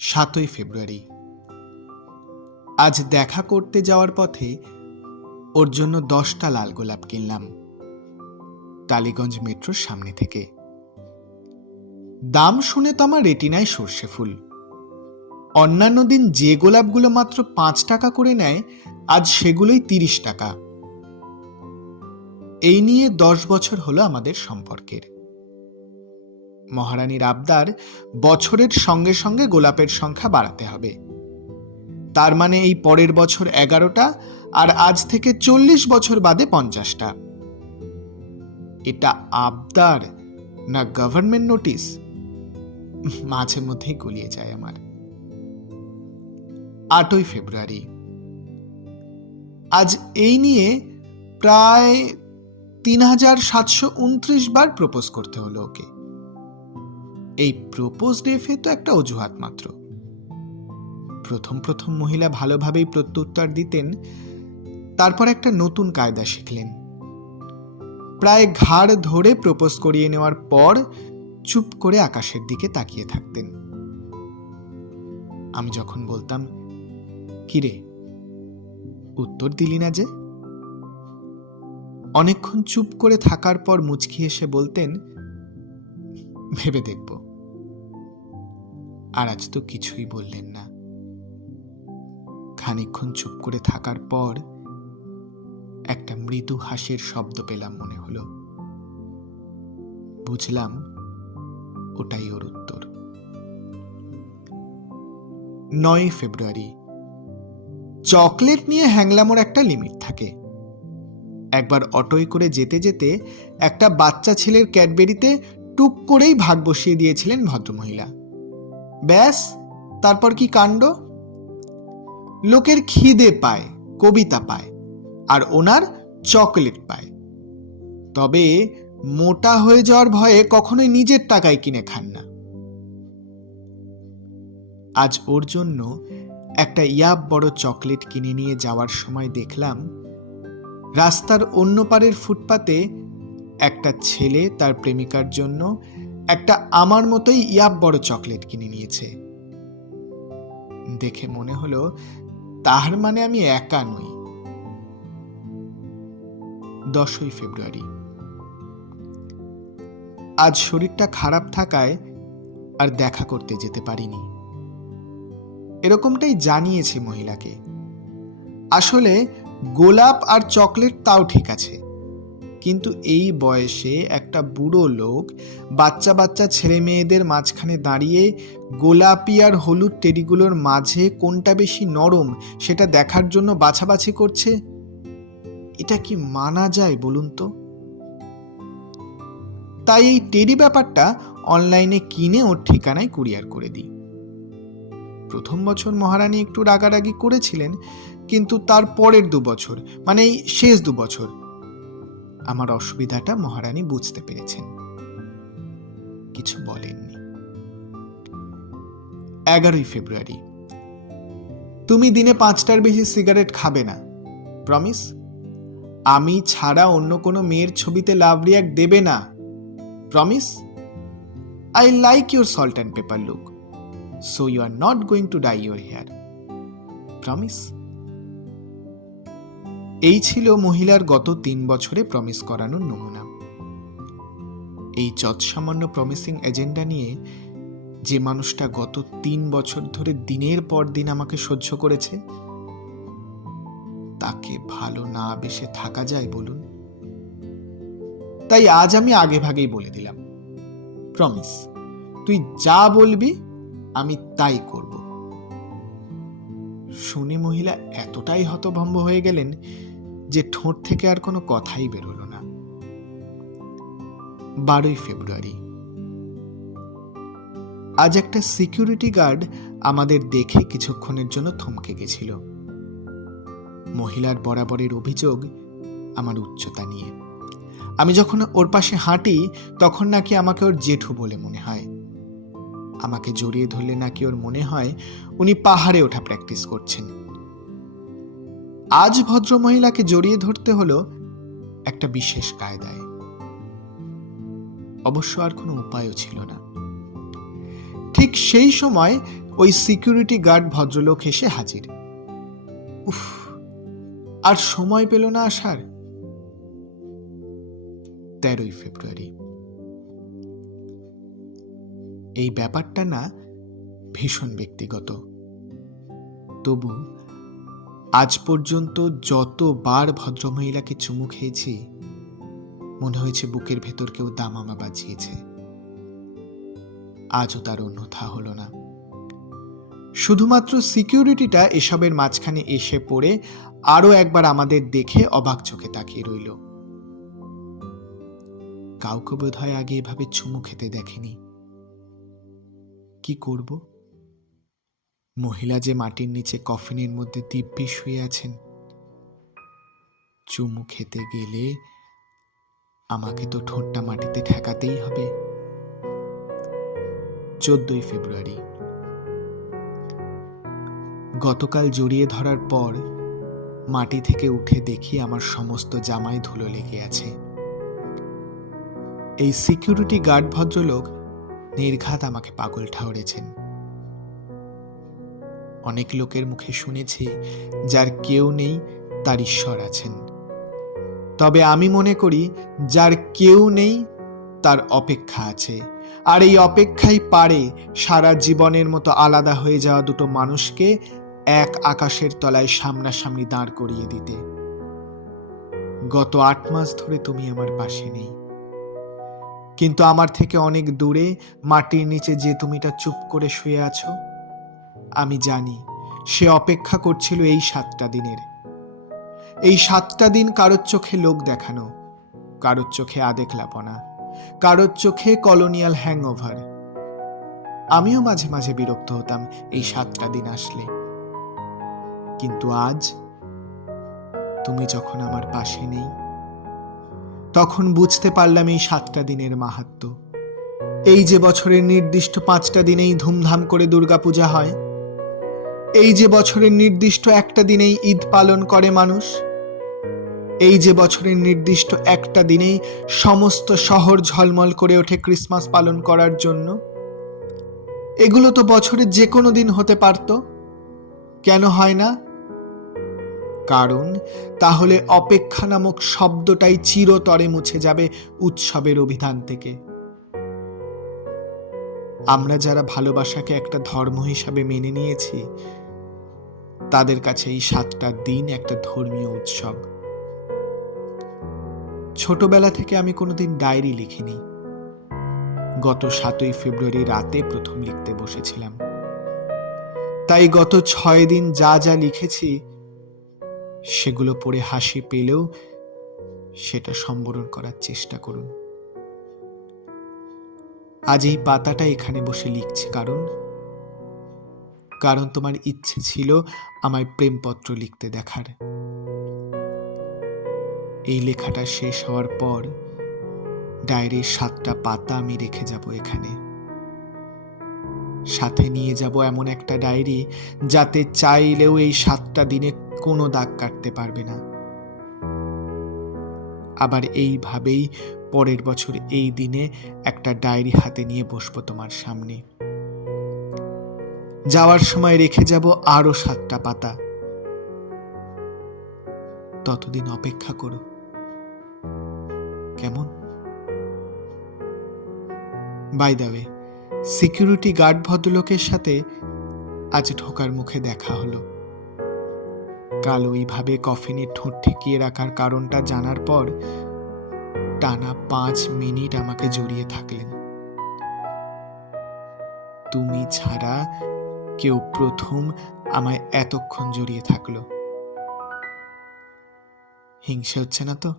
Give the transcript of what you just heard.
7ই ফেব্রুয়ারি। আজ দেখা করতে যাওয়ার পথে ওর জন্য 10টা লাল গোলাপ কিনলাম টালিগঞ্জ মেট্রোর সামনে থেকে। দাম শুনে তো আমার রেটিনায় সর্ষে ফুল। অন্যান্য দিন যে গোলাপগুলো মাত্র 5 টাকা করে নেয়, আজ সেগুলোই 30 টাকা। এই নিয়ে 10 বছর হলো আমাদের সম্পর্কের। মহারানীর আবদার, বছরের সঙ্গে সঙ্গে গোলাপের সংখ্যা বাড়াতে হবে। তার মানে এই পরের বছর 11টা, আর আজ থেকে 40 বছর বাদে 50টা। এটা আবদার না গভর্নমেন্ট নোটিশ? মাঝে মধ্যেই গলিয়ে যায় আমার। 8ই ফেব্রুয়ারি। আজ এই নিয়ে প্রায় 3729 বার প্রপোজ করতে হলো ওকে। এই প্রপোজ ডেফে তো একটা অজুহাত মাত্র। প্রথম প্রথম মহিলা ভালোভাবেই প্রত্যুত্তর দিতেন, তারপর একটা নতুন কায়দা শিখলেন। প্রায় ঘাড় ধরে প্রপোজ করিয়ে নেওয়ার পর চুপ করে আকাশের দিকে তাকিয়ে থাকতেন। আমি যখন বলতাম, কিরে উত্তর দিলি না যে, অনেকক্ষণ চুপ করে থাকার পর মুচকি এসে বলতেন, ভেবে দেখব। আর আজ তো কিছুই বললেন না। খানিকক্ষণ চুপ করে থাকার পর একটা মৃদু হাসির শব্দ পেলাম মনে হলো। বুঝলাম ওটাই ওর উত্তর। 9ই ফেব্রুয়ারি। চকলেট নিয়ে হ্যাংলামোর একটা লিমিট থাকে। একবার অটোয় করে যেতে যেতে একটা বাচ্চা ছেলের ক্যাডবেরিতে টুক করেই ভাগ বসিয়ে দিয়েছিলেন ভদ্রমহিলা। ব্যাস, তারপর কি কাণ্ড! লোকের খিদে পায়, কবিতা পায়, আর ওনার চকলেট পায়। তবে মোটা হয়ে যাওয়ার ভয়ে কখনোই নিজের টাকায় কিনে খান না। আজ ওর জন্য একটা ইয়াব বড় চকলেট কিনে নিয়ে যাওয়ার সময় দেখলাম রাস্তার অন্য পারের ফুটপাতে একটা ছেলে তার প্রেমিকার জন্য একটা আমার মতোই ইয়াব বড় চকলেট কিনে নিয়েছে। দেখে মনে হলো তার মানে আমি একা নই। 10ই ফেব্রুয়ারি। আজ শরীরটা খারাপ থাকায় আর দেখা করতে যেতে পারিনি। এরকমটাই জানিয়েছে মহিলাকে। আসলে গোলাপ আর চকলেট তাও ঠিক আছে, কিন্তু এই বয়সে একটা বুড়ো লোক বাচ্চা বাচ্চা ছেলে মেয়েদের মাঝখানে দাঁড়িয়ে গোলাপি আর হলুদ টেডিগুলোর মাঝে কোনটা বেশি নরম সেটা দেখার জন্য বাছাবাছি করছে। এটা কি মানা যায় বলুন তো? তাই এই টেডি ব্যাপারটা অনলাইনে কিনে ওর ঠিকানায় কুরিয়ার করে দিই। প্রথম বছর মহারানী একটু রাগারাগি করেছিলেন, কিন্তু তার পরের 2 বছর, মানে এই শেষ 2 বছর, আমার অসুবিধাটা মহারানী বুঝতে পেরেছেন, কিছু বলেননি। 11ই ফেব্রুয়ারি। তুমি দিনে 5টার বেশি সিগারেট খাবে না, প্রমিস? আমি ছাড়া অন্য কোনো মেয়ের ছবিতে লাভ রিয়াক্ট দেবে না, promise? I like your salt and paper look, so you are not going to dye your hair, promise? এই ছিল মহিলার গত 3 বছরে প্রমিস করানোর নমুনা। এই যৎসামান্য প্রমিসিং এজেন্ডা নিয়ে যে মানুষটা গত 3 বছর ধরে দিনের পর দিন আমাকে সহ্য করেছে, তাকে ভালো না বেশে থাকা যায় বলুন? তাই আজ আমি আগে ভাগেই বলে দিলাম, প্রমিস, তুই যা বলবি আমি তাই করব। শুনে মহিলা এতটাই হতভম্ব হয়ে গেলেন যে ঠোঁট থেকে আর কোনো কথাই বেরোলো না। 12ই ফেব্রুয়ারি। আজ একটা সিকিউরিটি গার্ড আমাদের দেখে কিছুক্ষণের জন্য থমকে গেছিল। মহিলার বরাবরের অভিযোগ আমার উচ্চতা নিয়ে। আমি যখন ওর পাশে হাঁটি তখন নাকি আমাকে ওর জেঠু বলে মনে হয়। আমাকে জড়িয়ে ধরলে নাকি ওর মনে হয় উনি পাহাড়ে ওঠা প্র্যাকটিস করছেন। আজ ভদ্রমহিলাকে জড়িয়ে ধরতে হলো একটা বিশেষ কায়দায়। অবশ্য আর কোনো উপায়ও ছিল না। ঠিক সেই সময় ওই সিকিউরিটি গার্ড ভদ্রলোক এসে হাজির। উফ, আর সময় পেল না আসার। 13ই ফেব্রুয়ারি। এই ব্যাপারটা না ভীষণ ব্যক্তিগত, তবু আজ পর্যন্ত যতবার ভদ্রমহিলাকে চুমু খেয়েছি মনে হয়েছে বুকের ভেতর কেউ দামামা বাজিয়েছে। আজও তার অন্যথা হলো না। শুধুমাত্র সিকিউরিটিটা এসবের মাঝখানে এসে পড়ে আরো একবার আমাদের দেখে অবাক চোখে তাকিয়ে রইল। কাউকে বোধহয় আগে এভাবে চুমু খেতে দেখেনি। কি করব? মহিলা যে মাটির নিচে কফিনের মধ্যে দিব্যি শুয়ে আছেন, চুমু খেতে গেলে আমাকে তো ঠোঁটটা মাটিতে ঠেকাতেই হবে। 14ই ফেব্রুয়ারি। গতকাল জড়িয়ে ধরার পর মাটি থেকে উঠে দেখি আমার সমস্ত জামায় ধুলো লেগে আছে। এই সিকিউরিটি গার্ড ভদ্রলোক নির্ঘাত আমাকে পাগল ঠাউরেছেন। অনেক লোকের মুখে শুনেছি যার কেউ নেই তার ঈশ্বর আছেন, তবে আমি মনে করি যার কেউ নেই তার অপেক্ষা আছে, আর এই অপেক্ষাই পারে সারা জীবনের মতো আলাদা হয়ে যাওয়া দুটো মানুষকে এক আকাশের তলায় সামনাসামনি দাঁড় করিয়ে দিতে। গত 8 মাস ধরে তুমি আমার পাশে নেই, কিন্তু আমার থেকে অনেক দূরে মাটির নিচে যে তুমিটা চুপ করে শুয়ে আছো, আমি জানি সে অপেক্ষা করছিল এই 7টা দিনের। এই 7টা দিন কারোর চোখে লোক দেখানো, কারোর চোখে আদেখলাপনা, কারোর চোখে কলোনিয়াল হ্যাংওভার। আমিও মাঝে মাঝে বিরক্ত হতাম এই 7টা দিন আসলে, কিন্তু আজ তুমি যখন আমার পাশে নেই তখন বুঝতে পারলাম এই 7টা দিনের মাহাত্ম্য। এই যে বছরের নির্দিষ্ট 5টা দিনেই ধুমধাম করে দুর্গাপূজা হয়, এই যে বছরের নির্দিষ্ট একটা দিনেই ঈদ পালন করে মানুষ, এই যে বছরের নির্দিষ্ট একটা দিনেই সমস্ত শহর ঝলমল করে ওঠে ক্রিসমাস পালন করার জন্য, এগুলো তো বছরের যে কোনো দিন হতে পারত, কেন হয় না? কারণ তাহলে অপেক্ষা নামক শব্দটাই চিরতরে মুছে যাবে উৎসবের অভিধান থেকে। আমরা যারা ভালোবাসাকে একটা ধর্ম হিসাবে মেনে নিয়েছি, তাদের কাছে এই 7টা দিন একটা ধর্মীয় উৎসব। ছোটবেলা থেকে আমি কোনোদিন ডায়েরি লিখিনি। গত 7ই ফেব্রুয়ারি রাতে প্রথম লিখতে বসেছিলাম। তাই গত 6 দিন যা যা লিখেছি সেগুলো পড়ে হাসি পেলেও সেটা সম্বরণ করার চেষ্টা করুন। আজ এই পাতাটা এখানে বসে লিখছি কারণ তোমার ইচ্ছে ছিল আমায় প্রেমপত্র লিখতে দেখার। এই লেখাটা শেষ হওয়ার পর ডায়েরির 7টা পাতা আমি রেখে যাব এখানে। সাথে নিয়ে যাব এমন একটা ডায়েরি যাতে চাইলেও এই 7টা দিনে কোনো দাগ কাটতে পারবে না। আবার এইভাবেই পরের বছর এই দিনে একটা ডায়েরি হাতে নিয়ে বসবো তোমার সামনে। যাওয়ার সময় রেখে যাব আরো 7টা পাতা। ততদিন অপেক্ষা করো, কেমন? By the way, security guard ভদ্রলোকের সাথে আজ ঢোকার মুখে দেখা হলো। কাল ওইভাবে কফিনে ঠোঁট ঠেকিয়ে রাখার কারণটা জানার পর টানা 5 মিনিট আমাকে জড়িয়ে থাকলেন। তুমি ছাড়া কেউ প্রথম আমায় এতক্ষণ জড়িয়ে থাকলো। হিংসে হচ্ছে না তো?